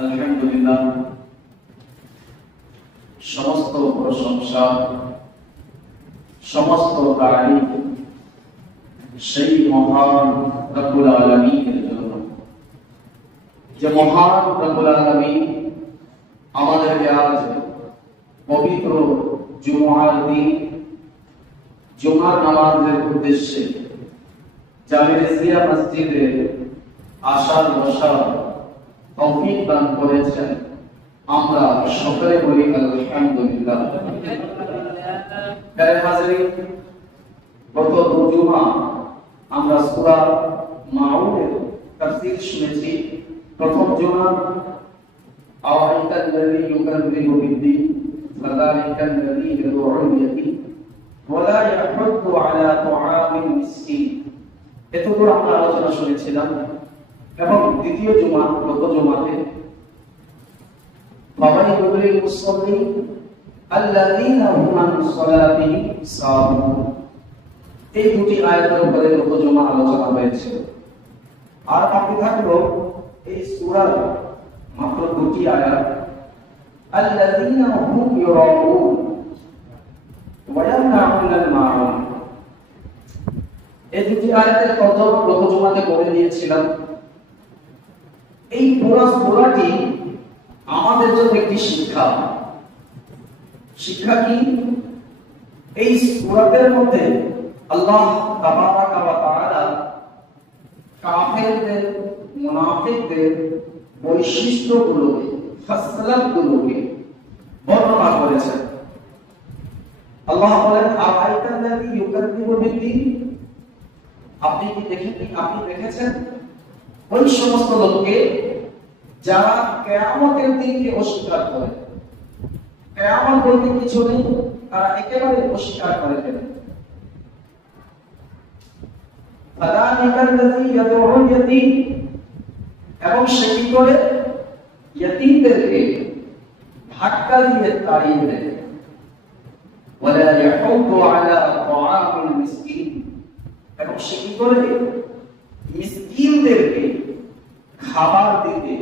আলহামদুলিল্লাহ, সমস্ত প্রশংসা, সমস্ত তারিফ সেই মহান রব্বুল আলামিনের জন্য, যে মহান রব্বুল আলামিন আমাদেরকে আজ পবিত্র জুমার দিন জুমার নামাজের উদ্দেশ্যে জামিয়া মসজিদে আসার বসার তৌফিক দান করেছেন। আমরা সকলে বলি আলহামদুলিল্লাহ। গত জুমা আমরা সূরা মাউনের তাফসীর শুনেছি। প্রথম জুমা আওয়াইতাল্লাযী ইউকাযযিবু বিদ্দীন ফাযালিকাল্লাযী ইয়াদউল ইয়াতীম ওয়া লা ইয়াহুদ্দু আলা তুআমিল মিসকিন। এতদূর আমরা আলোচনা শুনেছিলাম। এবং দ্বিতীয় জুমা, গত জুমাতে ফাওয়াইদুল লিল মুসাল্লিন আল্লাযীনা হুম আন সালাতিহিম সাহুন। এই দুটি আয়াতের উপরে গত জুমা আলোচনা হয়েছে। আর বাকি থাকলো এই সূরার মাত্র দুটি আয়াত, আল্লাযীনা হুম ইউরাউন ওয়া ইয়ামনাউনাল মাউন। এই দুটি আয়াতের তর্জমা গত জুমাতে করে দিয়েছিলাম। এই পুরো সূরাটি আমাদের জন্য একটি শিক্ষা। শিক্ষা কি? এই সূরাতের মধ্যে আল্লাহ তাবারাকা ওয়া তাআলা কাফেরদের, মুনাফিকদের বৈশিষ্ট্যগুলোকে, খাসলাতগুলোকে বর্ণনা করেছেন। আল্লাহ বলেন, আরাইতাল্লাযী ইউকাযযিবু বিদ্দীন। আপনি দেখেছেন ওই সমস্ত লোককে যারা কিয়ামতের দিনকে অস্বীকার করে। কিয়ামত বলতে কিছু নেই, তারা একেবারে অস্বীকার করে ফেলে। ফাযালিকাল্লাযী ইয়াদউল ইয়াতীম। এবং সে কি করে? ইয়াতীমদেরকে ধাক্কা দিয়ে তাড়িয়ে দেয়। ওয়া লা ইয়াহুদ্দু আলা তুআমিল মিসকিন। এবং সে কি করে? মিসকিনদেরকে খাবার দিতে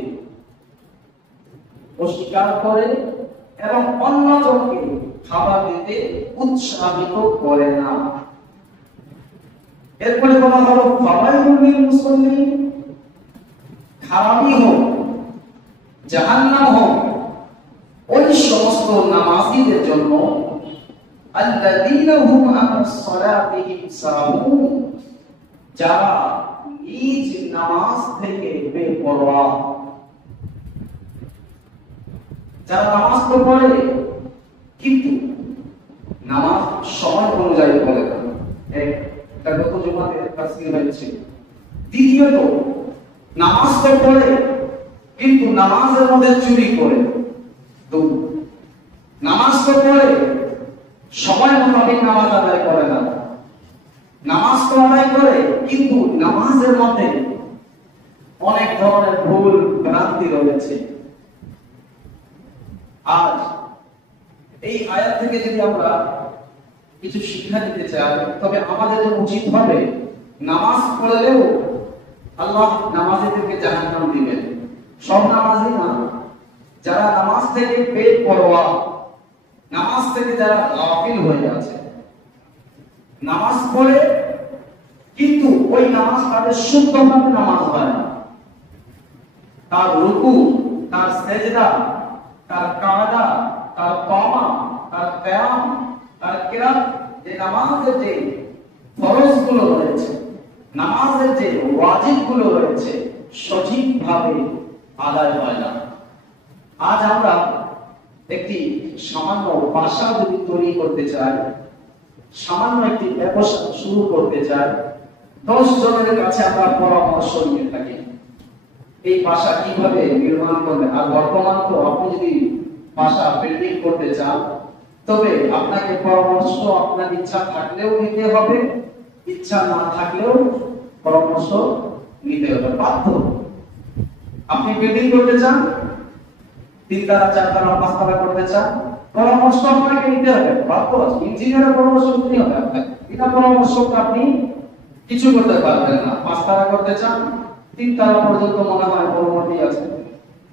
অস্বীকার করে এবং অন্যজনকে খাবার দিতে উৎসাহিত করে না। এরপরে বলা হলো ফাওয়াইদুল লিল মুসাল্লিন। খারাপই হোক, জাহান্নাম হোক, ওই সমস্ত নামাজীদের জন্য আল্লাযীনা হুম আন সালাতিহিম সাহুন, যারা নিজ নামাজ থেকে বেপরোয়া। যারা নামাজ তো পড়ে কিন্তু নামাজ সময় অনুযায়ী পড়ে না। একটা গত জুমাতে তাফসীর হয়েছে। দ্বিতীয়ত, নামাজ তো পড়ে কিন্তু নামাজের মধ্যে চুরি করে। নামাজ তো পড়ে, সময় মোতাবেক নামাজ আদায় করে না। নামাজ তো আদায় করে কিন্তু নামাজের মধ্যে অনেক ধরনের ভুল ভ্রান্তি রয়েছে। আজ এই আয়াত থেকে যদি আমরা কিছু শিক্ষা নিতে চাই, তবে আমাদের উচিত হবে নামাজ পড়লেও আল্লাহ নামাজীদেরকে জাহান্নাম দিবেন। সব নামাজি না, যারা নামাজ থেকে বেপরোয়া, নামাজ থেকে যারা গাফিল হয়ে আছে, নামাজ পড়ে কিন্তু ওই নামাজ তাদের শুদ্ধভাবে নামাজ হয় না। তার রুকু, তার সেজদা, তার কাদা, তার কামা, তার কিয়াম, তার কিরাত, যে নামাজের যে ফরজগুলো রয়েছে, নামাজের যে ওয়াজিবগুলো রয়েছে, সঠিকভাবে আদায় হয় না। আজ আমরা একটি সামান্য বাসা যদি তৈরি করতে চাই, সামান্য একটি ব্যবসা শুরু করতে চাই, 10 জনের কাছে আমরা পরামর্শ নিয়ে থাকি এই বাসা কিভাবে নির্মাণ করবেন। আর বর্তমান তো আপনি যদি বাসা বিল্ডিং করতে চান, তবে আপনাকে পরামর্শ আপনার ইচ্ছা থাকলেও নিতে হবে, ইচ্ছা না থাকলেও পরামর্শ নিতে হবে, বাধ্য। আপনি বিল্ডিং করতে চান, 3 তলা 4 তলা 5 তলা করতে চান, পরামর্শ আপনাকে নিতে হবে, বাধ্য। ইঞ্জিনিয়ারের পরামর্শ নিতে হবে আপনাকে। বিনা পরামর্শ আপনি কিছু করতে পারবেন না। 5 তলা করতে চান, 3 তলা পর্যন্ত মনে হয় অনুমতি আছে,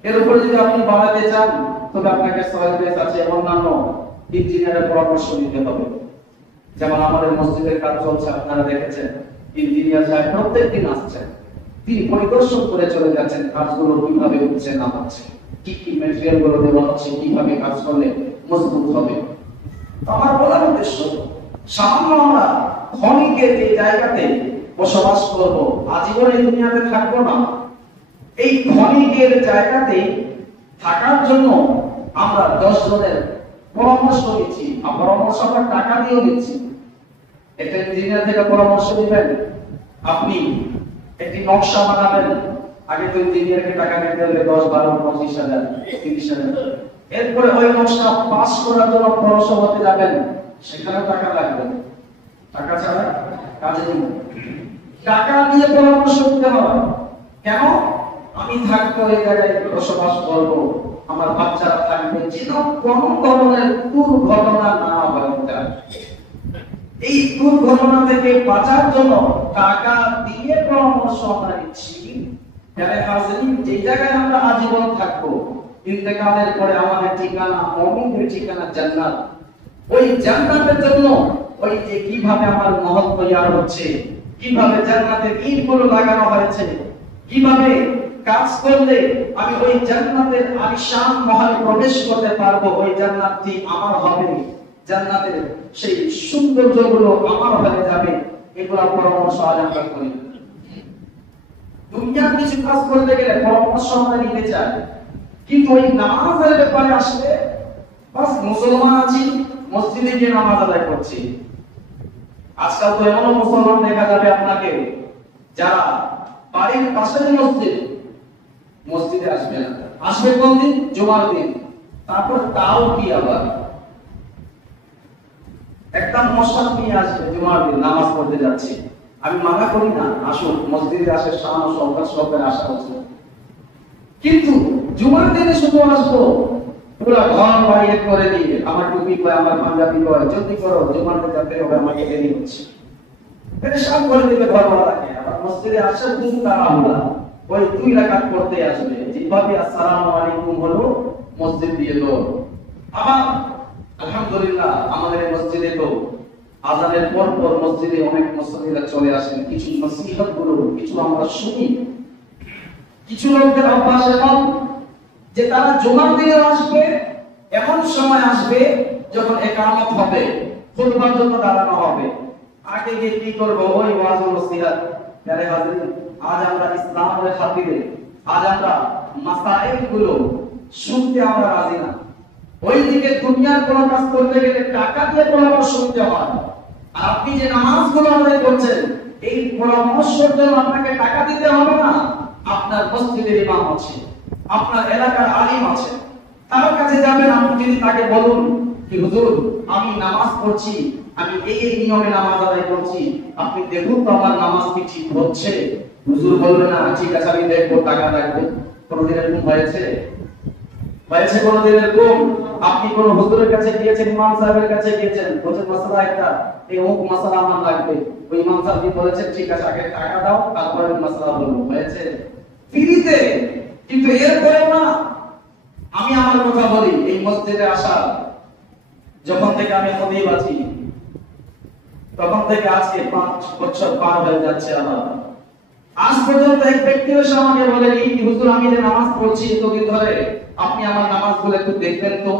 এর উপরে যদি আপনি বাড়াতে চান তবে আপনাকে সয়েল বেস আছে অন্যান্য ইঞ্জিনিয়ারের পরামর্শ নিতে হবে। যেমন আমাদের মসজিদের কাজ চলছে, আপনারা দেখেছেন ইঞ্জিনিয়ার সাহেব প্রত্যেকদিন আসছেন, তিনি পরিদর্শন করে চলে যাচ্ছেন কাজগুলো কিভাবে হচ্ছে না হচ্ছে, কি কি ম্যাটেরিয়াল গুলো দেওয়া হচ্ছে, কিভাবে কাজ করলে মজবুত হবে। আমার বলার উদ্দেশ্য, সামান্য আমরা ক্ষণিকের যে জায়গাতে বসবাস করব, আজীবন এই দুনিয়াতে থাকবো না, এই ক্ষণিকের জায়গাতে থাকার জন্য আমরা 10 জনের পরামর্শ নিচ্ছি, আর পরামর্শ আমরা টাকা দিয়েও নিচ্ছি। একটা ইঞ্জিনিয়ার থেকে পরামর্শ নেবেন, আপনি একটি নকশা বানাবেন, আগে তো ইঞ্জিনিয়ারকে টাকা দিতে হলে 10, 12, 25,000, 30,000। এরপরে ওই নকশা পাস করার জন্য পৌরসভাতে যাবেন, সেখানেও টাকা লাগবে, টাকা ছাড়া কাজে নেই। টাকা দিয়ে পরামর্শ নিতে হবে। কেন? আমি থাকবো এই জায়গায়, বসবাস করবো, আমার বাচ্চারা থাকবে, যেন কোনো ধরনের দুর্ঘটনা না ঘটে। এই দুর্ঘটনা থেকে বাঁচার জন্য টাকা দিয়ে পরামর্শ আমরা নিচ্ছি। যে জায়গায় আমরা আজীবন থাকবো, ইন্তেকালের পরে আমাদের ঠিকানা মুমিনের ঠিকানা জান্নাত। ওই জান্নাতের জন্য ওই যে কিভাবে আমার মহল তৈরি হচ্ছে, কিভাবে জান্নাতে ইটগুলো লাগানো হয়েছে, কিভাবে কাজ করলে আমি ওই জান্নাতের আলিশান মহলে প্রবেশ করতে পারবো, ওই জান্নাতটি আমার হবে, জান্নাতের সেই সৌন্দর্যগুলো আমার হয়ে যাবে, এগুলা পরামর্শ আজ আমরা করি। দুনিয়ার কিছু কাজ করতে গেলে পরামর্শ আমরা নিতে চাই, কিন্তু ওই নামাজের ব্যাপারে আসলে বাস মুসলমান আছি, মসজিদে গিয়ে নামাজ আদায় করছি। আজকাল তো এমন মুসলমান দেখা যাবে আপনাকে, যারা বাড়ির পাশে মসজিদে আসবে না, আসবে কোন দিন? জুমার দিন। তারপর তাও কি আবার একটা মশাল নিয়ে আসবে জুমার দিন, নামাজ পড়তে যাচ্ছে। আমি মানা করি না, আসুন মসজিদে আসে, শান ও শওকত সহকারে আসা উচিত, কিন্তু জুমার দিনে শুধু আসবো পুরো ঘর বাড়ি করে দিয়ে, আমার টুপি কয়, আমার পাঞ্জাবি কয়, জলদি করো জুমার দিন যাতে হবে, আমাকে দেরি হচ্ছে, এটা সব করে দিবে ঘরওয়ালাকে। আবার মসজিদে আসে কিন্তু তারা আমরা ওই 2 রাকাত পড়তে আসবে, যেভাবে আসসালামু আলাইকুম হলো মসজিদ দিয়ে দৌড়। আবার আলহামদুলিল্লাহ আমাদের মসজিদে তো আযানের পর পর মসজিদে অনেক মুসল্লিরা চলে আসেন, কিছু নসিহত গুলো কিছু আমরা শুনি। কিছু লোকদের অভ্যাস এমন যে তারা জুমার দিনে আসবে, এমন সময় আসবে যখন ইকামত হবে, খুতবার জন্য দাঁড়ানো হবে, আগে গিয়ে কি করব? ওই ওয়াজ ও নসিহত। যারা হাজির, আজ আমরা ইসলামের খাতিরে, আজ আমরা মাসাইল গুলো শুনতে আমরা রাজি না। ওইদিকে দুনিয়ার কোন কাজ করতে গেলে টাকা দিয়ে পরামর্শ নিতে হয়, আর আপনি যে নামাজগুলো আদায় করছেন, এই পরামর্শের জন্য আপনাকে টাকা দিতে হবে না। আপনার মসজিদের ইমাম আছে, আপনার এলাকার আলিম আছে, তার কাছে যাবেন, আপনি যদি তাকে বলুন কি হুজুর আমি নামাজ পড়ছি, আমি এই এই নিয়মে নামাজ আদায় করছি, আপনি দেখুন তো আমার নামাজ কি ঠিক হচ্ছে। হুজুর বলবে না ঠিক আছে আমি দেখবো, টাকা রাখবো। কোনদিন এরকম হয়েছে? হয়েছে কোনদিন এরকম? আপনি কোন হুজুরের কাছে গিয়েছেন, ইমাম সাহেবের কাছে গিয়েছেন, বলছেন মাসআলা একটা, এই অমুক মাসআলা আমার লাগবে, ওই ইমাম সাহেব বলেছেন ঠিক আছে আগে টাকা দাও তারপরে মাসআলা বলবো। হয়েছে? ফ্রিতে। কিন্তু এরপরে না, আমি আমার কথা বলি, এই মসজিদে আসা যখন থেকে আমি খতিব আছি, তখন থেকে আজকে 5 বছর পার হয়ে যাচ্ছে, আমার আজ পর্যন্ত এক ব্যক্তি এসে আমাকে বলেনি কি হুজুর আমি যে নামাজ পড়ছি এতদিন ধরে, আপনি আমার নামাজগুলো একটু দেখবেন তো,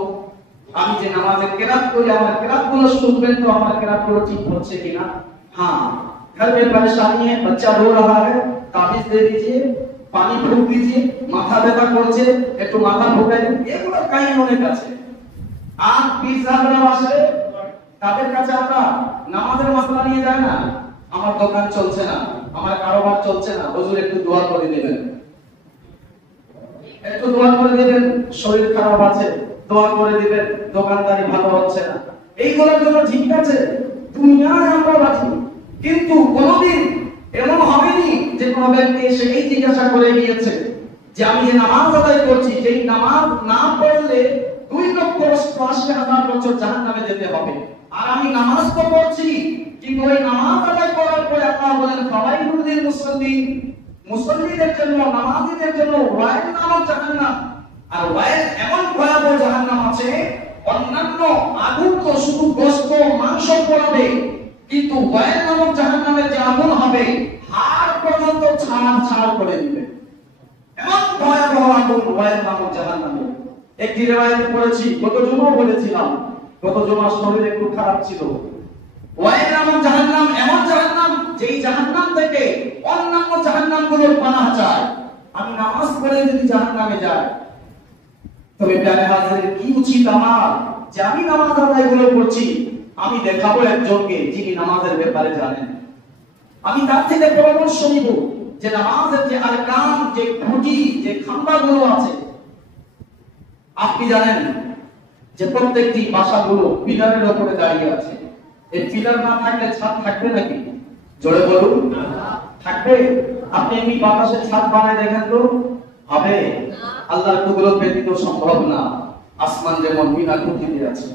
আমি যে নামাজে কেরাত করি আমার কেরাতগুলো শুনবেন তো, আমার কেরাতগুলো ঠিক হচ্ছে কিনা। हाँ घर में परेशानी है, बच्चा रो रहा है, ताबीज दे दीजिए, पानी फूक दीजिए, माथा ব্যথা করছে একটু মাথা ঢোকাই দিন, এগুলো কাই অনেক আছে। আর পীর সাহেবরা আসে, তাদের কাছে আমরা নামাজের মাসলা নিয়ে যাই না, আমার দোকান চলছে না, আমার কারোবার চলছে না, হুজুর একটু দোয়া করে দিবেন, একটু দোয়া করে দিবেন, শরীর খারাপ আছে দোয়া করে দিবেন, দোকানদারি ভালো হচ্ছে না, এইগুলোর জন্য ঠিক আছে, দুনিয়ায় আমরা বাঁচি। কিন্তু কোনদিন এমন হয়নি যে কোনো ব্যক্তি এসে এই জিজ্ঞাসা করে গিয়েছে যে আমি যে নামাজ আদায় করছি, যেই নামাজ না পড়লে 2,80,000 বছর জাহান্নামে যেতে হবে, আর আমি নামাজ তো পড়ছি, কিন্তু ওই নামাজ আদায় করার পরে আল্লাহ বলেন ফাওয়াইলুল লিল মুসাল্লিন, মুসল্লিদের জন্য, নামাজীদের জন্য ওয়াইল নামক জাহান্নাম। আর ওয়াইল এমন ভয়াবহ জাহান্নাম আছে, অন্যান্য আগুন তো শুধু গোশত মাংস পোড়াবে, কিন্তু ওয়াইল নামক জাহান্নামের যে আগুন হবে হাড় পর্যন্ত ছাড় করে দিবে। এমন ভয়াবহ আগুন ওয়াইল নামক জাহান্নামে। একটি রিওয়ায়াতে পড়েছি, গত জুমাও বলেছিলাম, গত জুমার শরীর একটু খারাপ ছিল। ওয়াইল নামক জাহান্নাম এমন জাহান্নাম, যেই জাহান্নাম থেকে অন্যান্য জাহান্নামগুলোর পানাহ চায়। আমি নামাজ পড়ে যদি জাহান্নামে যাই, তবে প্যারে হাজির কি উচিত আমার যে আমি নামাজ আদায়গুলো করছি, আমি দেখাবো একজনকে যিনি নামাজের ব্যাপারে জানেন। আমি তার থেকে পরামর্শ নিব যে নামাজের যে আরকান, যে খুঁটি, যে খাম্বাগুলো আছে। আপনি জানেন যে প্রত্যেকটি বাসাগুলো পিলারের উপরে দাঁড়িয়ে আছে। এই পিলার না থাকলে ছাদ থাকবে নাকি? জোরে বলুন, থাকবে? আপনি এমনি বাতাসে ছাদ বানায় দেখেন তো, হবে? আল্লাহর কুদরত ব্যতীত সম্ভব না। আসমান যেমন বিনা খুঁটিতে আছে,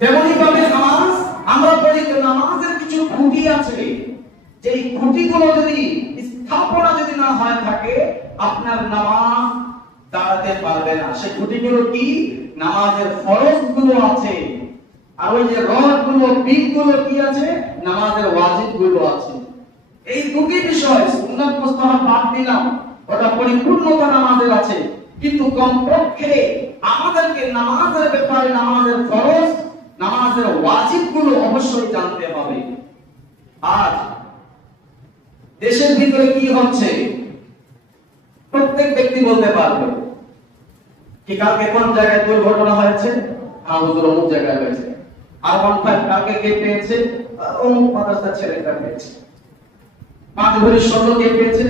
তেমনি ভাবে নামাজ আমরা পড়ি, নামাজের কিছু খুঁটি আছে। যেই খুঁটিগুলো যদি স্থাপনা যদি না হয় থাকে, আপনার নামাজ দাঁড়াতে পারবে না। সেই খুঁটিগুলো কি? নামাজের ফরজগুলো আছে, আর ওই যে রডগুলো, বিটগুলো কি আছে? নামাজের ওয়াজিবগুলো আছে। এই দুটি বিষয় সুন্নাত মুস্তাহাব বাদ দিলাম, ওটা পরিপূর্ণতা নামাজের আছে, কিন্তু কমপক্ষে আমাদেরকে নামাজের ব্যাপারে, নামাজের ফরজ, নামাজের ওয়াজিবগুলো অবশ্যই জানতে হবে। আজ দেশের ভিতরে কি হচ্ছে প্রত্যেক ব্যক্তি বলতে পারবে কি কালকে কোন জায়গায় দুর্ঘটনা হয়েছে, হুজুর অমুক জায়গায় হয়েছে, আর 15 কালকে কে পেয়েছে, অমুক মাদ্রাসার ছেলেটা পেয়েছে, 5 ভরি স্বর্ণ কে পেয়েছে,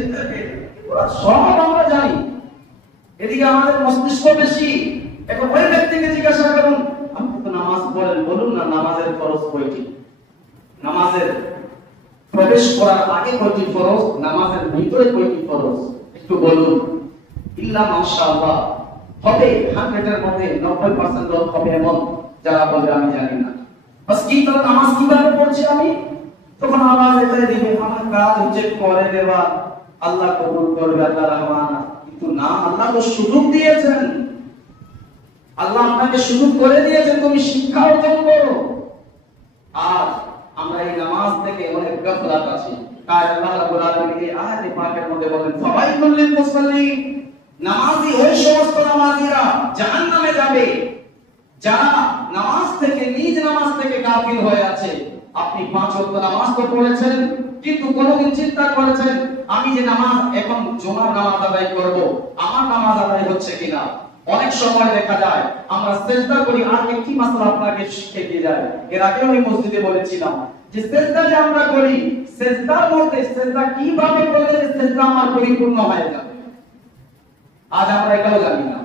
সব আমরা জানি। এদিকে আমাদের মস্তিষ্ক বেশি। এখন ওই ব্যক্তিকে জিজ্ঞাসা করুন, আপনি তো নামাজ পড়েন, বলুন না নামাজের ফরজ কয়টি? নামাজের প্রবেশ করার আগে কয়টি ফরজ, নামাজের ভিতরে কয়টি ফরজ, একটু বলুন। ইল্লা মাশাআল্লাহ হবে 100 এর মধ্যে 90% লোক হবে এমন যারা বলে আমি জানি না। বাস কি তো নামাজ কিভাবে পড়ছি আমি, তখন আওয়াজ এটাই দিবে, আমার কাজ হচ্ছে করে দেওয়া, আল্লাহ কবুল করবে, আল্লাহ রহমান। কিন্তু না, আল্লাহ তো সুযোগ দিয়েছেন, আল্লাহ আপনাকে সুযোগ করে দিয়েছেন, তুমি শিক্ষা অর্জন করো। আর আমরা এই নামাজ থেকে অনেক গাফলাত আছি। তাই আল্লাহ রাব্বুল আলামিন এই আয়াতে পাকের মধ্যে বলেন, ফাওয়াইলুল লিল মুসাল্লিন, নামাজি ওই সমস্ত নামাজিরা জাহান্নামে যাবে যারা নামাজ থেকে, নিজ নামাজ থেকে গাফিল হয়ে আছে। আপনি 5 ওয়াক্ত নামাজ তো পড়েছেন, কিন্তু কোনদিন চিন্তা করেছেন আমি যে নামাজ এখন জুমার নামাজ আদায় করব, আমার নামাজ আদায় হচ্ছে কিনা? অনেক সময় দেখা যায় আমরা সিজদা করি। আর একটি মাসলা আপনাকে শিখিয়ে দিয়ে যায়, এর আগে আমি মসজিদে বলেছিলাম যে সিজদা যে আমরা করি, সিজদার মধ্যে সিজদা কিভাবে করলে সিজদা আমার পরিপূর্ণ হয়ে যাবে, আজ আমরা এটাও জানি না।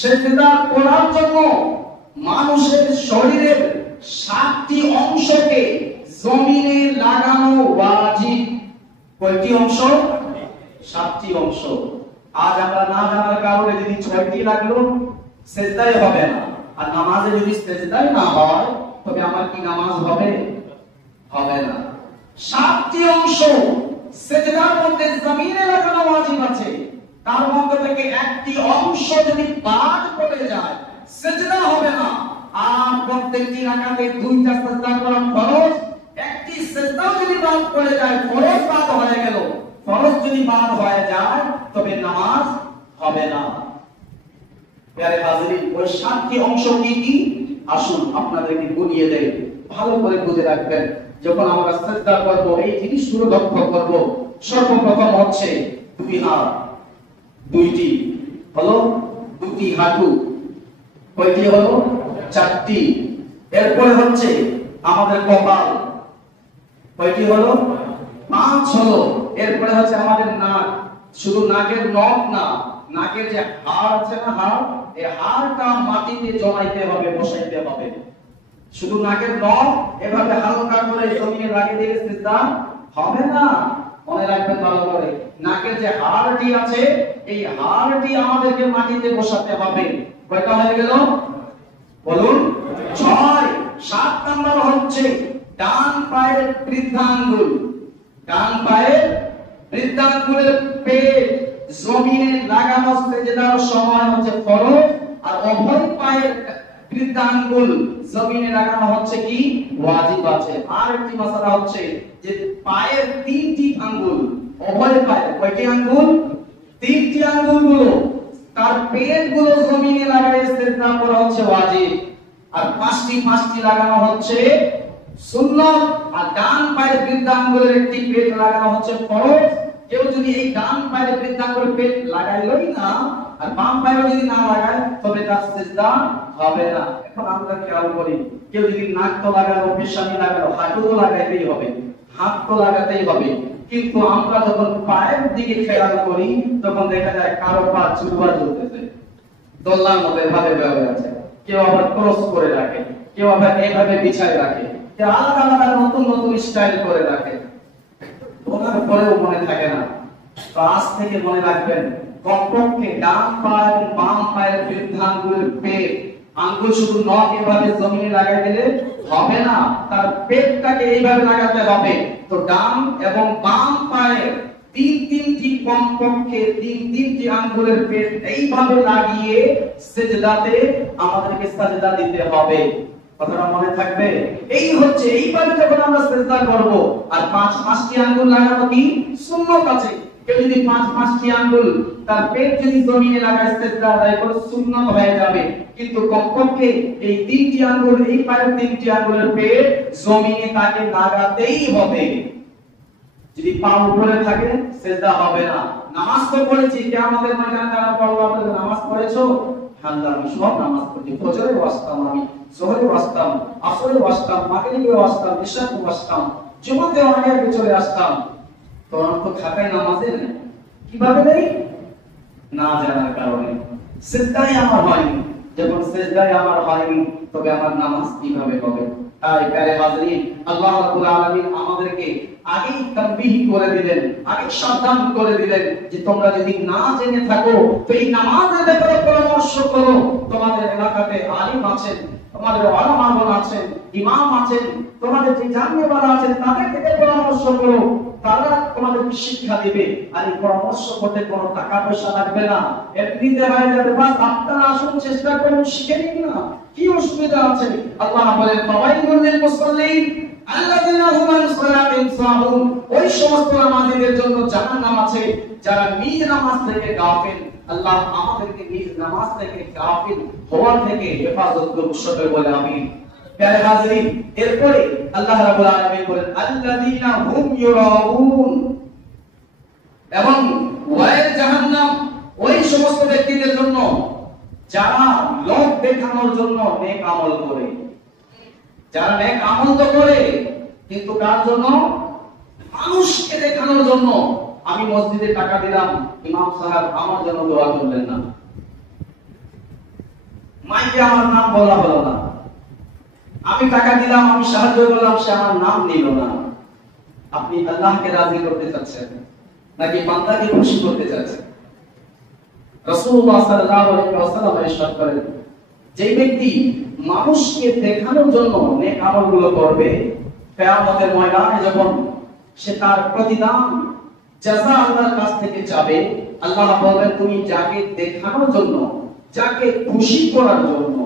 সিজদা করার জন্য মানুষের শরীরের 7টি অংশকে জমিনে লাগানো ওয়াজিব। কয়টি অংশ? 7টি অংশ। আজ আমরা না জানার কারণে যদি 6টি লাগলো, সিজদাই হবে না। আর নামাজে যদি সিজদাই না হয়, তবে আমার কি নামাজ হবে? হবে না। 7টি অংশ সিজদার মধ্যে জমিনে লাগানো ওয়াজিব আছে। তার মধ্যে থেকে একটি অংশ যদি বাদ পড়ে যায়, সিজদা হবে না। আর প্রত্যেকটি রাকাতে 2টা সিজদা করা ফরজ। একটি সিজদা যদি বাদ পড়ে যায়, ফরজ বাদ হয়ে গেল। ফরজ যদি বাদ হয়ে যায়, তবে নামাজ হবে না। প্যারে হাজিরিন, ওই 7টি অংশ কি কি? আসুন আপনাদেরকে গুনিয়ে দেই, ভালো করে বুঝে রাখবেন। যখন আমরা সিজদা করব, এই জিনিসগুলো লক্ষ্য করব। সর্বপ্রথম হচ্ছে 2 হাত, 2টি হলো, 2টি হাঁটু, কয়টি হলো? 4টি। এরপরে হচ্ছে আমাদের কপাল, কয়টি হলো? 5 হলো। এরপরে হচ্ছে আমাদের নাক, শুধু নাকের নখ না, নাকের যে হাড় আছে না, হাড়, এই হাড়টা মাটিতে জমাইতে হবে, বসাইতে হবে। শুধু নাকের নখ এভাবে হালকা করে জমিয়ে লাগিয়ে দিলে সিজদা হবে না। মনে রাখবেন ভালো করে, নাকের যে হাড়টি আছে, এই হাড়টি আমাদেরকে মাটিতে বসাতে হবে। কয়টা হয়ে গেল? বলুন। 6। 7 নাম্বার হচ্ছে ডান পায়ের বৃদ্ধাঙ্গুল। ডান পায়ের বৃদ্ধাঙ্গুলের পেট জমিনে লাগানো সেজদার সময় হচ্ছে ফরজ, আর উভয় পায়ের বৃদ্ধাঙ্গুল জমিনে লাগানো হচ্ছে কি ওয়াজিব আছে। আর একটি মাসআলা হচ্ছে যে পায়ের তিনটি আঙ্গুল, উভয় পায়ের কয়টি আঙ্গুল? তিনটি আঙ্গুল গুলো তার পেট গুলো জমিনে লাগায় সেজদা করা হচ্ছে ওয়াজিব, আর পাঁচটি লাগানো হচ্ছে সুন্নাত। আর ডান পায়ের বৃদ্ধাঙ্গুলের একটি পেট লাগানো হচ্ছে ফরজ। কেউ যদি এই ডান পায়ের বৃদ্ধাঙ্গুলের পেট লাগাইলই না আর বাম পায়ে যদি না লাগায় তবে তার সিজদা হবে না। এখন আমরা খেয়াল করি, কেউ যদি নাক তো লাগালো, পেশানি লাগালো, হাঁটু তো লাগাইতেই হবে, হাত তো লাগাতেই হবে, কিন্তু আমরা যখন পায়ের দিকে খেয়াল করি তখন দেখা যায় কারো পা চুলবা চলতেছে, দোলনার মধ্যে ভাবে ভাবে আছে, কেউ আবার ক্রস করে রাখে, কেউ আবার এইভাবে বিছায় রাখে, কেউ আলাদা আলাদা নতুন নতুন স্টাইল করে রাখে, ওনার পরেও মনে থাকে না। তো আজ থেকে মনে রাখবেন, কমপক্ষে ডান পা এবং বাম পায়ের বৃদ্ধাঙ্গুলের পেট আঙ্গুল শুধু নখ এভাবে জমিনে লাগাই দিলে হবে না, তার পেটটাকে এইভাবে লাগাতে হবে। তো ডান এবং বাম পায়ের তিনটি কমপক্ষে তিনটি আঙ্গুলের পেট এইভাবে লাগিয়ে সিজদাতে আমাদেরকে সাজদা দিতে হবে। কথাটা মনে থাকবে? এই হচ্ছে এইভাবে যখন আমরা সিজদা করব, আর পাঁচটি আঙ্গুল লাগানো কি সুন্নাত আছে। কেউ যদি পাঁচটি আঙ্গুল তার পেট যদি জমিনে লাগায় সিজদা আদায় করে সুন্নাত হয়ে যাবে, কিন্তু কমপক্ষে এই তিনটি আঙ্গুল, এই পায়ের তিনটি আঙ্গুলের পেট জমিনে তাকে লাগাতেই হবে। যদি পা উপরে থাকে সিজদা হবে না। নামাজ তো পড়েছি, কিয়ামতের ময়দানে যারা বলবো আপনারা নামাজ পড়েছো? আল্লাহ আমি সব নামাজ পড়ি, ফজরে ওয়াসতাম, আমি জোহরে ওয়াসতাম, আসরে ওয়াসতাম, মাগরিবে ওয়াসতাম, ইশাতে ওয়াসতাম, জুমাতে অনেক আগে চলে আসতাম। তো আমার তো খাতায় নামাজে নেই। কিভাবে নেই? না জানার কারণে। সিজদাই আমার হয়নি। যখন সিজদাই আমার হয়নি তবে আমার নামাজ কিভাবে হবে? তাই প্যারে হাজরিন, আল্লাহ রাব্বুল আলামিন আমাদেরকে আগেই তানবিহ করে দিলেন, আগে সাবধান করে দিলেন যে তোমরা যদি না জেনে থাকো তো এই নামাজের ব্যাপারে পরামর্শ করো। তোমাদের এলাকাতে আলিম আছেন, তোমাদের ওলামাগণ আছেন, ইমাম আছেন, তোমাদের যে জানেওয়ালা আছেন তাদের থেকে পরামর্শ করো, তারা তোমাদেরকে শিক্ষা দিবে। আর এই পরামর্শ করতে কোনো টাকা পয়সা লাগবে না, এমনিতে হয়ে যাবে। বাস আপনারা আসুন, চেষ্টা করুন, শিখে নিন না, কি অসুবিধা আছে? আল্লাহ বলেন ফাওয়াইলুল লিল মুসাল্লিন আল্লাযিনা হুম আন সালাতিহিম সাহুন। ওই সমস্ত নামাজীদের জন্য জাহান্নাম আছে যারা নিজ নামাজ থেকে গাফিল। আল্লাহ আমাদেরকে নিজ নামাজ থেকে গাফিল হওয়া থেকে হেফাজত করুন, সবাই বলে আমিন। প্যারে হাজরিন, এরপরে আল্লাহ রাব্বুল আলামিন বলেন আল্লাযিনা হুম ইউরাউন, এবং ওয়াইল জাহান্নাম ওই সমস্ত ব্যক্তিদের জন্য যারা লোক দেখানোর জন্য নেক আমল করে। যারা নেক আমল তো করে, কিন্তু কার জন্য? মানুষকে দেখানোর জন্য। আমি মসজিদে টাকা দিলাম, ইমাম সাহেব আমার জন্য দোয়া করলেন না, মাইকে আমার নাম বলা হলো না। আমি টাকা দিলাম, আমি সাহায্য করলাম, সে আমার নাম নিল না। আপনি আল্লাহকে রাজি করতে চাচ্ছেন নাকি বান্দাকে খুশি করতে চাচ্ছেন? রাসূলুল্লাহ সাল্লাল্লাহু আলাইহি ওয়াসাল্লাম ইরশাদ করেন, যে ব্যক্তি মানুষকে দেখানোর জন্য নেক আমলগুলো করবে, কিয়ামতের ময়দানে যখন সে তার প্রতিদান জাযা আল্লাহর কাছ থেকে চাবে, আল্লাহ বলবেন তুমি যাকে দেখানোর জন্য, যাকে খুশি করার জন্য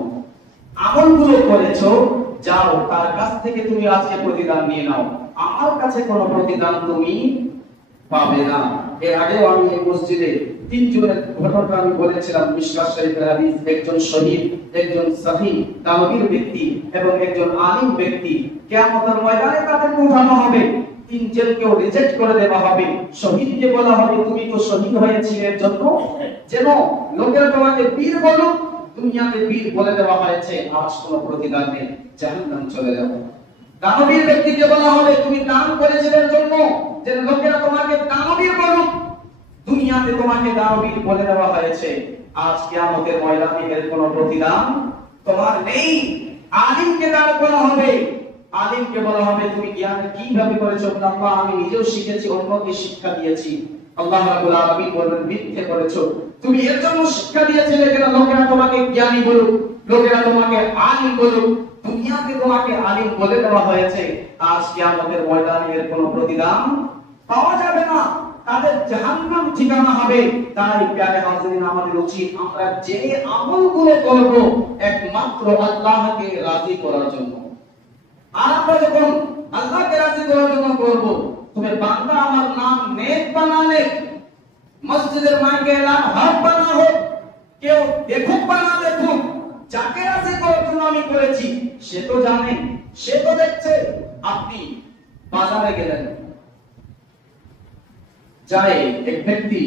আমলগুলো করেছো, যাও তার কাছ থেকে তুমি আজকে প্রতিদান নিয়ে নাও, আমার কাছে কোনো প্রতিদান তুমি পাবে না। এর আগেও আমি এই মসজিদে তিনজনের ঘটনা আমি বলেছিলাম, মিশকাত শরীফের হাদিস। একজন শহীদ, একজন সাফি দানবীর ব্যক্তি এবং একজন আলিম ব্যক্তি। কিয়ামতের ময়দানে তাদেরকে উঠানো হবে, তিনজনকেও রিজেক্ট করে দেওয়া হবে। শহীদকে বলা হবে তুমি তো শহীদ হয়েছিলে এর জন্য যেন লোকেরা তোমাকে বীর বলুক, দুনিয়াতে বীর বলে দেওয়া হয়েছে, আজ কোনো প্রতিদান নেই, জাহান্নাম চলে যাবে। দানবীর ব্যক্তিকে বলা হবে তুমি দান করেছিলে এর জন্য যেন লোকেরা তোমাকে দানবীর বলুক, দুনিয়াতে তোমাকে দানবীর বলে দেওয়া হয়েছে, আজ কিয়ামতের ময়দানে এর কোনো প্রতিদান তোমার নেই। আলিমকে দাঁড় করা হবে, আলিমকে বলা হবে তুমি জ্ঞান কিভাবে করেছো? আল্লাহ আমি নিজেও শিখেছি, অন্যকে শিক্ষা দিয়েছি। আল্লাহ রাব্বুল আলামিন বলেন মিথ্যে করেছো, তুমি এর জন্য শিক্ষা দিয়েছিলে যেন লোকেরা তোমাকে জ্ঞানী বলুক, লোকেরা তোমাকে আলিম বলুক, দুনিয়াতে তোমাকে আলিম বলে দেওয়া হয়েছে, আজ কিয়ামতের ময়দানে এর কোনো প্রতিদান পাওয়া যাবে না। তাদের জাহান্নাম ঠিকানা হবে। তাই প্যারে হাজিরিন, আমাদের উচিত আমরা যে আমলগুলো করব একমাত্র আল্লাহকে রাজি করার জন্য। আর আমরা যখন আল্লাহকে রাজি করার জন্য করব, তবে বান্দা আমার নাম নেক বানালে, মসজিদের মাইকে এলাম হক বানা হোক, কেউ দেখুক বা না দেখুক, যাকে রাজি করার জন্য আমি করেছি সে তো জানে, সে তো দেখছে। আপনি বাজারে গেলেন, যাই এক ব্যক্তি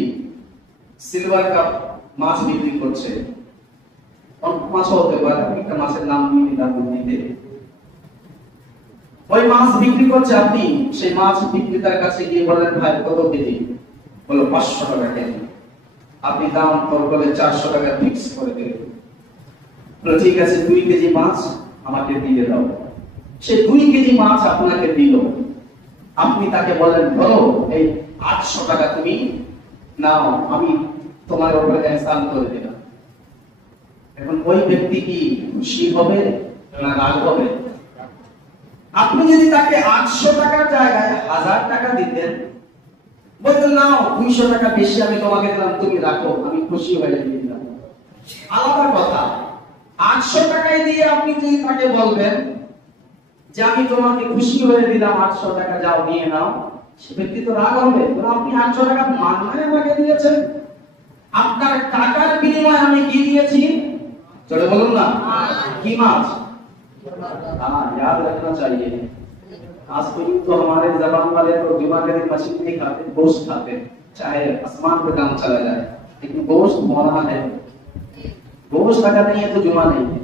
সিলভার কাপ মাছ বিক্রি করছে, অনেক মাছ হতে পারে, একটা মাছের নাম নিয়ে তার মধ্যে ওই মাছ বিক্রি করছে। আপনি সেই মাছ বিক্রেতার কাছে গিয়ে বলেন, ভাই কত কেজি? বলো 500 টাকা কেজি। আপনি দাম বলে 400 টাকা ফিক্স করে দিলেন। বলো ঠিক আছে, 2 কেজি মাছ আমাকে দিয়ে দাও। সে 2 কেজি মাছ আপনাকে দিল। আপনি তাকে বলেন, ধরো এই 800 টাকা তুমি নাও, আমি তোমার উপরে এহসান করে দিলাম। এখন ওই ব্যক্তি কি খুশি হবে না রাগ হবে? আপনি যদি তাকে 800 টাকার জায়গায় 1000 টাকা দিতেন, বলতেন নাও 200 টাকা বেশি আমি তোমাকে দিলাম, তুমি রাখো, আমি খুশি হয়ে দিলাম, আলাদা কথা। 800 টাকায় দিয়ে আপনি যদি তাকে বলবেন যে আমি তোমাকে খুশি হয়ে দিলাম, 800 টাকা যাও নিয়ে নাও, সে ব্যক্তি তো রাগ হবে। আপনি 800 টাকা মানমানে আমাকে দিয়েছেন, আপনার টাকার বিনিময়ে আমি কি দিয়েছি? চলে বলুন না, কি মাছ? हाँ, याद रखना चाहिए। आज तो हमारे जबान वाले तो जुमा के दिन मछली नहीं खाते, गोश्त खाते, चाहे आसमान पे काम चला जाए, लेकिन गोश्त मौला है। गोश्त अगर नहीं है तो जुमा नहीं है,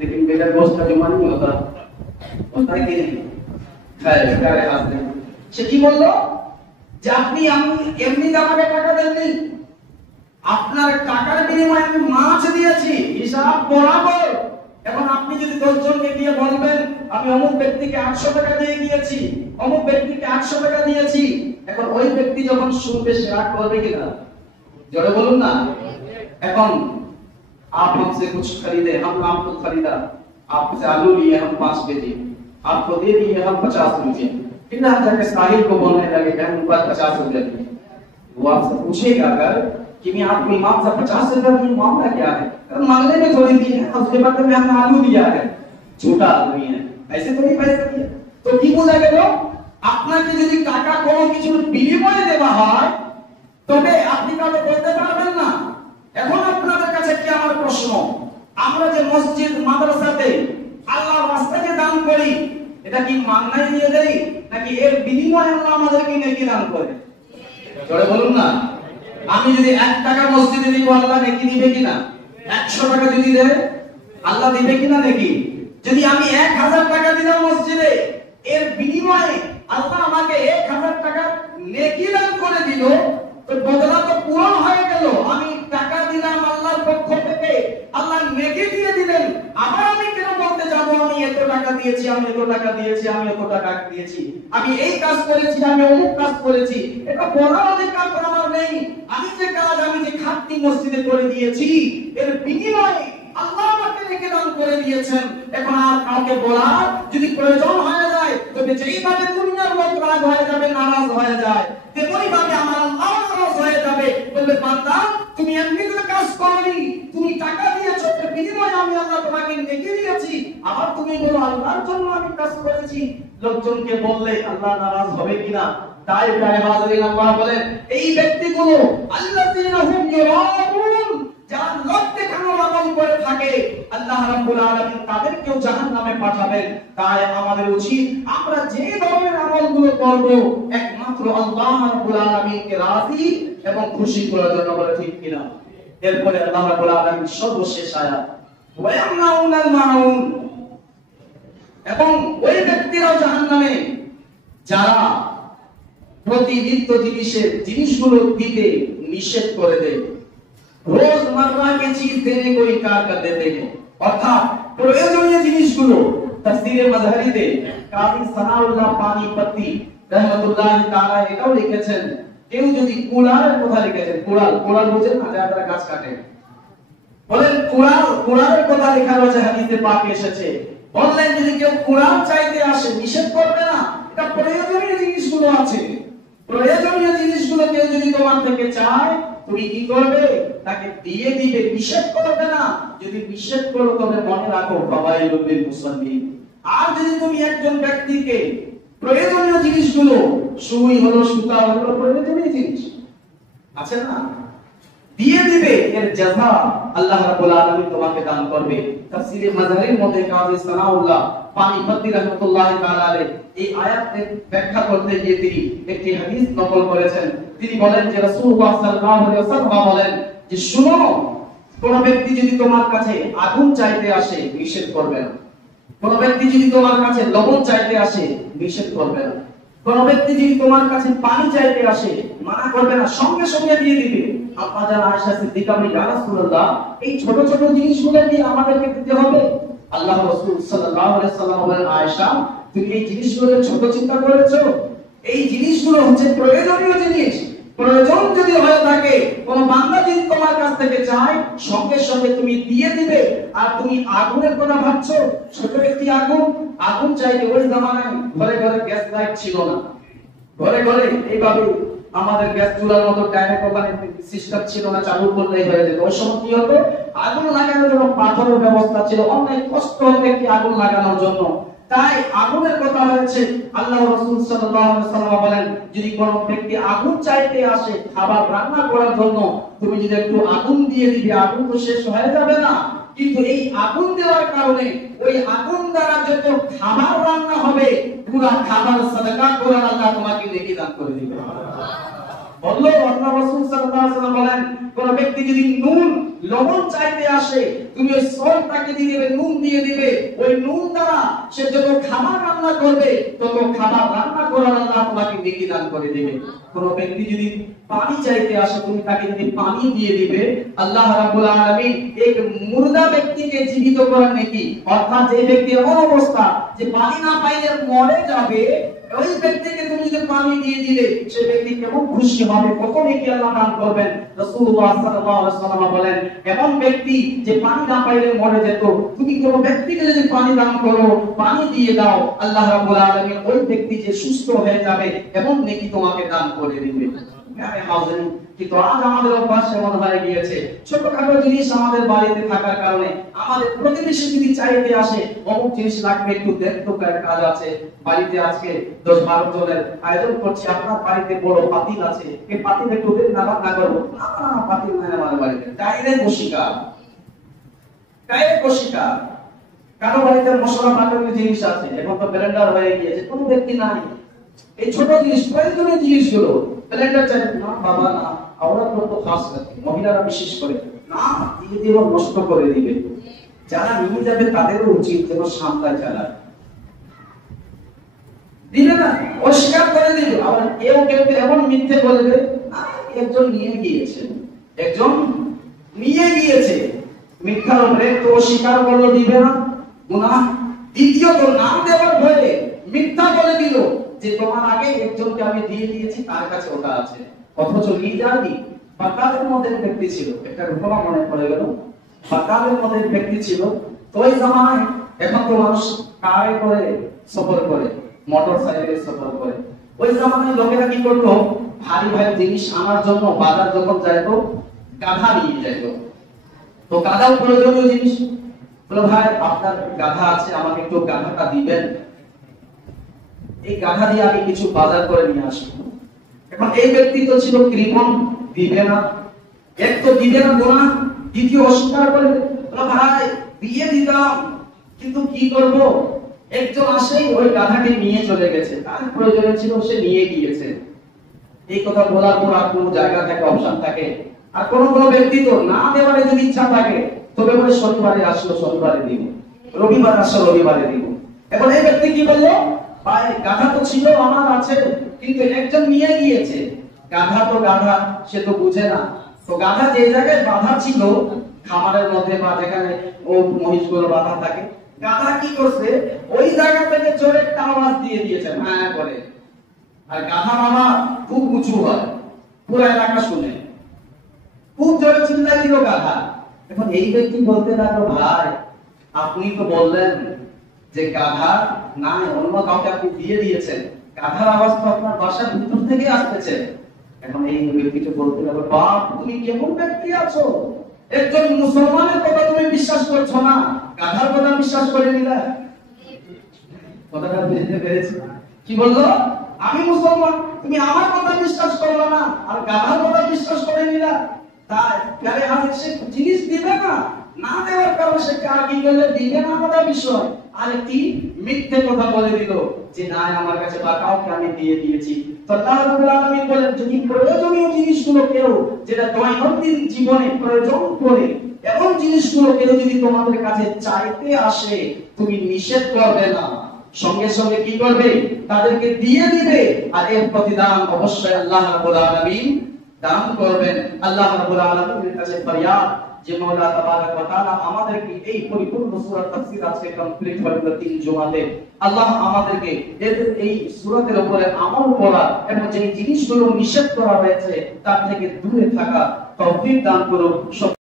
लेकिन बेटा गोश्त का जुमा नहीं होता, होता है कि नहीं? खैर क्या है हाथ में সে কি বললো যে আপনি এমনি আমাকে টাকা দেননি, আপনার টাকার বিনিময়ে আমি মাছ দিয়েছি, হিসাব বরাবর। এখন আপনি যদি 10 জনকে গিয়ে বলবেন আমি অমুক ব্যক্তিকে 800 টাকা দিয়ে গিয়েছি, অমুক ব্যক্তিকে 800 টাকা দিয়েছি, এখন ওই ব্যক্তি যখন শুনবে সে রাগ করবে কিনা? জোরে বলুন না। এখন आप हमसे कुछ खरीदे, हम आपको खरीदा, आपसे आलू लिए हम 5 केजी, आपको दे दिए हम 50 रुपए, फिर आप जाके साहिल को बोलने लगे कि हम ऊपर 50 रुपए दिए। वो आपसे पूछेगा अगर कि मैं आपको इमाम से 50 रुपए दिए, मामला क्या है? मांगने में थोड़ी दी है, उसके बाद में हमने आलू दिया है, झूठा आदमी है, ऐसे थोड़ी पैसे दिए। तो কি বোঝা গেল? আপনাকে যদি টাকা কোনো কিছুর বিনিময়ে দেওয়া হয় তবে আপনি কাউকে বলতে পারবেন না। এখন আপনাদের কাছে কি আমার প্রশ্ন, আমরা যে মসজিদ মাদ্রাসাতে আল্লাহর রাস্তায় যে দান করি, এটা কি মান্নায় দিয়ে দেই নাকি এর বিনিময়ে আল্লাহ আমাদেরকে নেকি দান করে? জোরে বলুন না। আমি যদি 1 টাকা মসজিদে দিব, আল্লাহ নেকি দিবে কিনা? 100 টাকা যদি দেয় আল্লাহ দিবে কিনা নেকি? যদি আমি 1000 টাকা দিলাম মসজিদে, এর বিনিময়ে আল্লাহ আমাকে 1000 টাকা নেকি দান করে দিল, তো বদলা তো পূরণ হয়ে গেল। আমি টাকা দিলাম আল্লাহর পক্ষ থেকে, আল্লাহ নেকি দিয়ে দিলেন। আবার আমি কেন বলতে যাব আমি এত টাকা দিয়েছি, আমি এত টাকা দিয়েছি, আমি এত টাকা দিয়েছি, আমি এই কাজ করেছি, আমি অমুক কাজ করেছি, এটা বলার অধিকার তো আমার নেই। আমি যে কাজ, আমি যে খাটনি মসজিদে করে দিয়েছি, এর বিনিময়ে আল্লাহ আমাকে নেকি দান করে দিয়েছেন। এখন আর কাউকে বলার যদি প্রয়োজন হয়ে যায়, তবে যেইভাবে দুনিয়ার লোক রাগ হয়ে যাবে, নারাজ হয়ে যায়, তেমনি ভাবে আমার আল্লাহ নারাজ হয়ে যাবে, বলবে বান্দা তুমি এমনি করে কাজ করনি, তুমি টাকা দিয়েছো, এর বিনিময়ে আমি আল্লাহ তোমাকে নেকি দিয়েছি, আবার তুমি বলো আল্লাহর জন্য আমি কাজ করেছি। লোকজনকে বললে আল্লাহ নারাজ হবে কিনা? তাই প্রায় হাজিরিন আল্লাহ বলেন এই ব্যক্তিগুলো আল্লাযীনা হুম ইউরাউন, যারা লোক দেখানোর আমল করে থাকে, আল্লাহ রাব্বুল আলামিন তাদেরকেও জাহান্নামে পাঠাবেন। তাই আমাদের উচিত আমরা যে ধরনের আমলগুলো করব একমাত্র আল্লাহ রাব্বুল আলামিনকে রাজি এবং খুশি করার জন্য, বলে ঠিক কিনা? এরপরে আল্লাহ রাব্বুল আলামিন সর্বশেষ আয়াত ওয়া ইয়ামনাউনাল মাউন, এবং ওই ব্যক্তিরাও জাহান্নামে যারা প্রতিনিত্য জিনিসগুলো দিতে নিষেধ করে দেয়। रोजमर्रा की चीज देने को इनकार कर देते हैं, অর্থাৎ প্রয়োজনীয় জিনিসগুলো। তাফসীরে মাজহারিতে কাজী সানাউল্লাহ পানিপতি রাহমাতুল্লাহ তাআলা এটাও লিখেছেন, কেউ যদি কুড়ালের কথা লিখেছেন, কুড়াল বুঝেন না, যারা গাছ কাটে, বলেন কুড়ালের কথা লেখা রয়েছে হাদিসে পাকে এসেছে। বললেন যদি কেউ কুড়াল চাইতে আসে নিষেধ করবে না, এটা প্রয়োজনীয় জিনিসগুলো আছে। প্রয়োজনীয় জিনিসগুলো কেউ যদি তোমার থেকে চায়, তুমি কি করবে? তাকে দিয়ে দিবে, নিষেধ করবে না। যদি নিষেধ করো তবে মনে রাখো ফাওয়াইলুল লিল মুসাল্লিন। আর যদি তুমি একজন ব্যক্তিকে প্রয়োজনীয় জিনিসগুলো, সুই হলো, সুতা হলো, প্রয়োজনীয় জিনিস আছে না, দিয়ে দিবে, এর জাযা আল্লাহ রাব্বুল আলামিন তোমাকে দান করবে। তাফসীরে মাজারির মধ্যে কাজী সানাউল্লাহ পানিপতি রাহমাতুল্লাহি তাআলা আলাইহি এই আয়াতের ব্যাখ্যা করতে গিয়ে তিনি একটি হাদিস নকল করেছেন। তিনি বলেন যে রাসূলুল্লাহ সাল্লাল্লাহু আলাইহি ওয়াসাল্লাম বলেন যে শুনো, কোন ব্যক্তি যদি তোমার কাছে আগুন চাইতে আসে, নিষেধ করবে না। কোন ব্যক্তি যদি তোমার কাছে লবণ চাইতে আসে, নিষেধ করবে না। কোন ব্যক্তি যদি তোমার কাছে পানি চাইতে আসে, মানা করবে না, সঙ্গে সঙ্গে দিয়ে দিবে। আম্মা জান আয়েশা সিদ্দিকা বলেন, ইয়া রাসূলুল্লাহ, এই ছোট ছোট জিনিসগুলো দিয়ে আমাদেরকে দিতে হবে? আল্লাহ রাসূল সাল্লাল্লাহু আলাইহি ওয়াসাল্লাম বলেন, আয়েশা, তুমি এই জিনিসগুলো ছোট চিন্তা করেছো? এই জিনিসগুলো হচ্ছে প্রয়োজনীয় জিনিস। প্রয়োজন যদি হয়ে থাকে, কোন বান্দা যদি তোমার কাছ থেকে চায়, সঙ্গে সঙ্গে তুমি দিয়ে দিবে। আর তুমি আগুনের কথা ভাবছো, ছোট একটি আগুন চাইতে ওই জামানায় ঘরে ঘরে গ্যাস লাইট ছিল না। ঘরে ঘরে এইভাবে আমাদের গ্যাস চুলার মতো ডাইরেক্ট ওখানে সিস্টেম ছিল না, চালু করলেই হয়ে যেত। ওই সময় কি হতো, আগুন লাগানোর জন্য পাথরের ব্যবস্থা ছিল, অনেক কষ্ট হতো একটি আগুন লাগানোর জন্য। তাই আগুনের কথা হয়েছে। আল্লাহ রাসূল সাল্লাল্লাহু আলাইহি ওয়াসাল্লাম বলেন, যদি কোন ব্যক্তি আগুন চাইতে আসে খাবার রান্না করার জন্য, তুমি যদি একটু আগুন দিয়ে দিবে, আগুন তো শেষ হয়ে যাবে না, কিন্তু এই আগুন দেওয়ার কারণে ওই আগুন দ্বারা যত খাবার রান্না হবে, পুরো খাবার সাদাকা করে আল্লাহ তোমাকে নেকি দান করে দিবে। আল্লাহ রাসূল সাল্লাল্লাহু আলাইহি ওয়াসাল্লাম বলেন, কোন ব্যক্তি যদি নুন লবণ চাইতে আসে, তুমি ওই সল্টটাকে দিয়ে দিবে, নুন দিয়ে দিবে। ওই নুন দ্বারা সে যত খাবার রান্না করবে, তত খাবার রান্না করার আল্লাহ তোমাকে নেকি দান করে দিবে। কোন ব্যক্তি যদি পানি চাইতে আসে, তুমি তাকে যদি পানি দিয়ে দিবে, আল্লাহ রাব্বুল আলামিন এক মুর্দা ব্যক্তিকে জীবিত করার নেকি, অর্থাৎ যে ব্যক্তি এমন অবস্থা যে পানি না পাইলে মরে যাবে, ওই ব্যক্তিকে তুমি যদি পানি দিয়ে দিলে, সেই ব্যক্তি কেমন খুশি হবে, কত নেকি আল্লাহ দান করবেন। রাসূলুল্লাহ সাল্লাল্লাহু আলাইহি ওয়াসাল্লাম বলেন, এমন ব্যক্তি যে পানি না পাইলে মরে যেত, তুমি কোন ব্যক্তিকে যদি পানি দান করো, পানি দিয়ে দাও, আল্লাহ রাব্বুল আলামিন ওই ব্যক্তি যে সুস্থ হয়ে যাবে এমন নেকি তোমাকে দান করে দিবে। কিন্তু আজ আমাদের অভ্যাস এমন হয়ে গিয়েছে, ছোটখাটো জিনিস আমাদের বাড়িতে থাকার কারণে আমাদের প্রতিবেশী যদি চাইতে আসে, অমুক জিনিস লাগবে, একটু দেখতো, কাজ আছে বাড়িতে, আজকে 10-12 জনের আয়োজন করছি, আপনার বাড়িতে বড় পাতিল আছে, এই পাতিলে একটু না রান্না করবো, না পাতিল নাই আমার বাড়িতে, ডাইরেক্ট বসিকা। কারো বাড়িতে মশলা বাটানোর জিনিস আছে, এখন তো ব্লেন্ডার হয়ে গিয়েছে, কোনো ব্যক্তি নাই। এই ছোট জিনিস, প্রয়োজনীয় জিনিসগুলো ব্লেন্ডার চাই না, বাবা না, আমরা তো খাস রাখি, মহিলারা বিশেষ করে না, দিয়ে দিয়ে নষ্ট করে দিবে। যারা নিয়ে যাবে তাদেরও উচিত যেন সামলায় যারা দিবে না, অস্বীকার করে দিবে। আবার কেউ এমন মিথ্যে বলবে, একজন নিয়ে গিয়েছে, মিথ্যার উপরে তো অস্বীকার করলো, দিবে না, গুনাহ। দ্বিতীয়ত নাম দেওয়ার ভয়ে মিথ্যা বলে দিল যে তোমার আগে একজনকে আমি দিয়ে দিয়েছি, তার কাছে ওটা আছে, অথচ নিয়ে যায়নি। বাকালের মধ্যে ব্যক্তি ছিল, একটা ঘটনা মনে পড়ে গেল। বাকালের মধ্যে ব্যক্তি ছিল, তো ওই জামানায়, এখন তো মানুষ কারে করে সফর করে, মোটর সাইকেলে সফর করে। ওই জামানায় লোকেরা কি করতো, ভারী ভারী জিনিস আনার জন্য বাজার যখন যাইতো, গাধা নিয়ে যাইতো। তো গাধাও প্রয়োজনীয় জিনিস, বলো ভাই আপনার গাধা আছে, আমাকে একটু গাধাটা দিবেন, এই গাধা দিয়ে আমি কিছু বাজার করে নিয়ে আসবো। এখন এই ব্যক্তি তো ছিল কৃপণ, দিবে না, এক তো দিবে না গুনাহ, দ্বিতীয় অস্বীকার করে, বলো ভাই দিয়ে দিতাম, কিন্তু কি করব, একজন আসেই ওই গাধাটি নিয়ে চলে গেছে, তার প্রয়োজন ছিল, সে নিয়ে গিয়েছে। এই কথা বলার পর আর কোনো জায়গা থাকে, অপশন থাকে। আর কোন ব্যক্তি তো না দেওয়ার যদি ইচ্ছা থাকে, তবে বলে শনিবারে আসলো, শনিবারে দিব, রবিবার আসলো, রবিবারে দিব। এখন এই ব্যক্তি কি বললো, ভাই গাধা তো ছিল আমার আছে, কিন্তু একজন নিয়ে গিয়েছে। গাধা তো গাধা, সে তো বুঝে না। তো গাধা যে জায়গায় বাঁধা ছিল, খামারের মধ্যে বা যেখানে ও মহিষগুলো বাঁধা থাকে, গাধা কি করছে, ওই জায়গা থেকে জোরে একটা আওয়াজ দিয়ে দিয়েছে, হ্যাঁ করে। আর গাধা মামা খুব উঁচু হয়, পুরো এলাকা শুনে, খুব জোরে চিল্লাই দিল গাধা। এখন এই ব্যক্তি বলতে লাগলো, ভাই আপনি তো বললেন যে গাধা নাই, অন্য কাউকে আপনি দিয়ে দিয়েছেন, গাধার আওয়াজ তো আপনার বাসার ভিতর থেকে আসতেছে। এখন এই ব্যক্তিকে বলতে হবে, বাপ তুমি কেমন ব্যক্তি আছো, একজন মুসলমানের কথা তুমি বিশ্বাস করছো না, গাধার কথা বিশ্বাস করে নিলা। কথাটা বুঝতে পেরেছি? কি বললো? আমি মুসলমান, তুমি আমার কথা বিশ্বাস করলো না আর গাধার কথা বিশ্বাস করে নিলা। তাই প্যারে হাজির সে জিনিস দিবে না, না দেওয়ার কারণে সে কি করলে দিবে না আলাদা বিষয়, আর একটি মিথ্যে কথা বলে দিল যে না আমার কাছে বা কাউকে আমি দিয়ে দিয়েছি। তো আল্লাহ রাব্বুল আলামিন বলেন, যদি প্রয়োজনীয় জিনিসগুলো কেউ যেটা দৈনন্দিন জীবনে প্রয়োজন পড়ে এমন জিনিসগুলো কেউ যদি তোমাদের কাছে চাইতে আসে, তুমি নিষেধ করবে না, সঙ্গে সঙ্গে কি করবে? তাদেরকে দিয়ে দিবে। আর এর প্রতিদান অবশ্যই আল্লাহ রাব্বুল আলামিন দান করবেন। আল্লাহ রাব্বুল আলামিনের কাছে ফরিয়াদ যে মাওলা তাবারক ওয়া তাআলা আমাদেরকে এই পরিপূর্ণ সূরা তাফসীর আজকে কমপ্লিট হলো 3 জুমাতে। আল্লাহ আমাদেরকে এই সূরাতের উপরে আমল করা এবং যে জিনিসগুলো নিষেধ করা হয়েছে তার থেকে দূরে থাকা তৌফিক দান করুন।